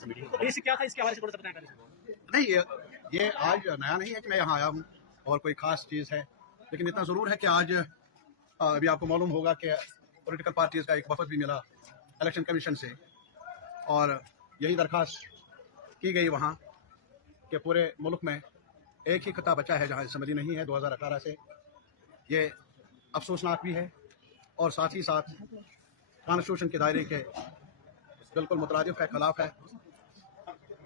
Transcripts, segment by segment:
था मीटिंग, इससे क्या था, इसके हवाले से थोड़ा सा बताएं। नहीं, ये आज नया नहीं है कि मैं यहाँ आया हूँ और कोई ख़ास चीज़ है, लेकिन इतना ज़रूर है कि आज अभी आपको मालूम होगा कि पॉलिटिकल पार्टीज़ का एक वफद भी मिला इलेक्शन कमीशन से, और यही दरख्वास्त की गई वहाँ कि पूरे मुल्क में एक ही खिता बचा है जहाँ असम्बली नहीं है 2018 से। ये अफसोसनाक भी है और साथ ही साथ कॉन्स्टिट्यूशन के दायरे के बिल्कुल मुतरादिफ है, खिलाफ है,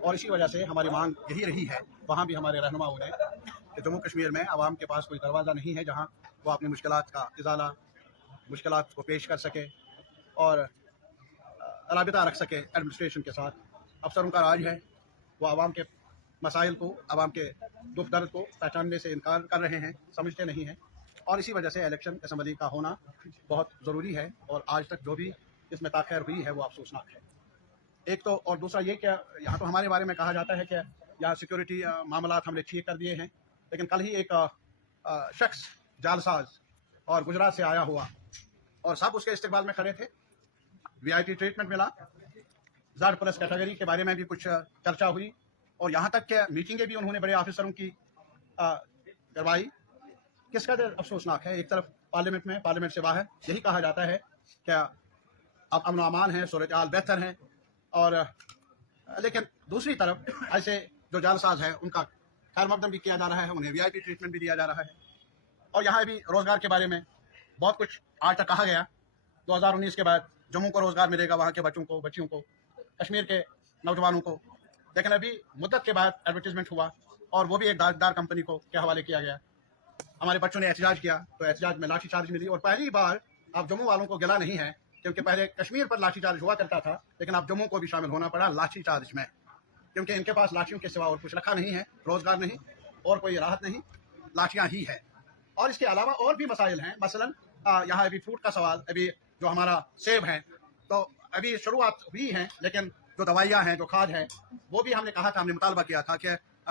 और इसी वजह से हमारी मांग यही रही है वहाँ भी हमारे रहनुमाओं ने कि जम्मू कश्मीर में आवाम के पास कोई दरवाज़ा नहीं है जहाँ वो अपनी मुश्किलात का इजाला, मुश्किलात को पेश कर सके और राबिता रख सके एडमिनिस्ट्रेशन के साथ। अफसरों का राज है, वो आवाम के मसाइल को, आवाम के दुख दर्द को पहचानने से इनकार कर रहे हैं, समझते नहीं हैं, और इसी वजह से इलेक्शन असम्बली का होना बहुत ज़रूरी है, और आज तक जो भी इसमें ताख़ीर हुई है वो अफसोसनाक है। एक तो, और दूसरा ये कि यहाँ तो हमारे बारे में कहा जाता है कि यहाँ सिक्योरिटी मामलात हमने ठीक कर दिए हैं, लेकिन कल ही एक शख्स जालसाज और गुजरात से आया हुआ और सब उसके इस्तेमाल में खड़े थे, VIP ट्रीटमेंट मिला, ज़ेड प्लस कैटेगरी के बारे में भी कुछ चर्चा हुई, और यहाँ तक कि मीटिंगें भी उन्होंने बड़े ऑफिसरों की करवाई। किस कदर अफसोसनाक है। एक तरफ पार्लियामेंट में, पार्लियामेंट से बाहर यही कहा जाता है कि अब अमन अमान है, सूरत-ए-हाल बेहतर है, और लेकिन दूसरी तरफ ऐसे जो जालसाज है उनका खैर मकदम भी किया जा रहा है, उन्हें VIP ट्रीटमेंट भी दिया जा रहा है। और यहाँ भी रोज़गार के बारे में बहुत कुछ आज तक कहा गया। 2019 के बाद जम्मू को रोज़गार मिलेगा, वहाँ के बच्चों को, बच्चियों को, कश्मीर के नौजवानों को, लेकिन अभी मुद्दत के बाद एडवर्टीजमेंट हुआ और वो भी एक दागदार कंपनी को के हवाले किया गया। हमारे बच्चों ने एहतजाज किया तो एहतजाज में लाठी चार्ज मिली, और पहली बार अब जम्मू वालों को गिला नहीं है, क्योंकि पहले कश्मीर पर लाठी चार्ज हुआ करता था, लेकिन अब जम्मू को भी शामिल होना पड़ा लाठी चार्ज में, क्योंकि इनके पास लाठियों के सिवा और कुछ रखा नहीं है, रोज़गार नहीं और कोई राहत नहीं, लाठियाँ ही है। और इसके अलावा और भी मसाइल हैं, मसलन यहाँ अभी फ्रूट का सवाल, अभी जो हमारा सेब है तो अभी शुरुआत हुई है, लेकिन जो दवाइयाँ हैं, जो खाद है, वो भी हमने कहा था, हमने मुतालबा किया था कि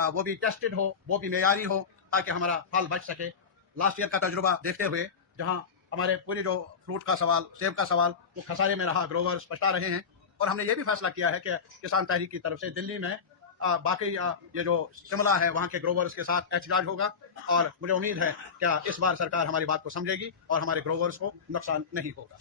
वो भी टेस्टेड हो, वो भी मेयारी हो, ताकि हमारा फल बच सके। लास्ट ईयर का तजुर्बा देखते हुए जहाँ हमारे पूरे जो फ्रूट का सवाल, सेब का सवाल, वो खसारे में रहा, ग्रोवर्स पछता रहे हैं, और हमने ये भी फैसला किया है कि किसान तहरीक की तरफ से दिल्ली में बाकी ये जो शिमला है वहाँ के ग्रोवर्स के साथ एहतजाज होगा, और मुझे उम्मीद है कि इस बार सरकार हमारी बात को समझेगी और हमारे ग्रोवर्स को नुकसान नहीं होगा।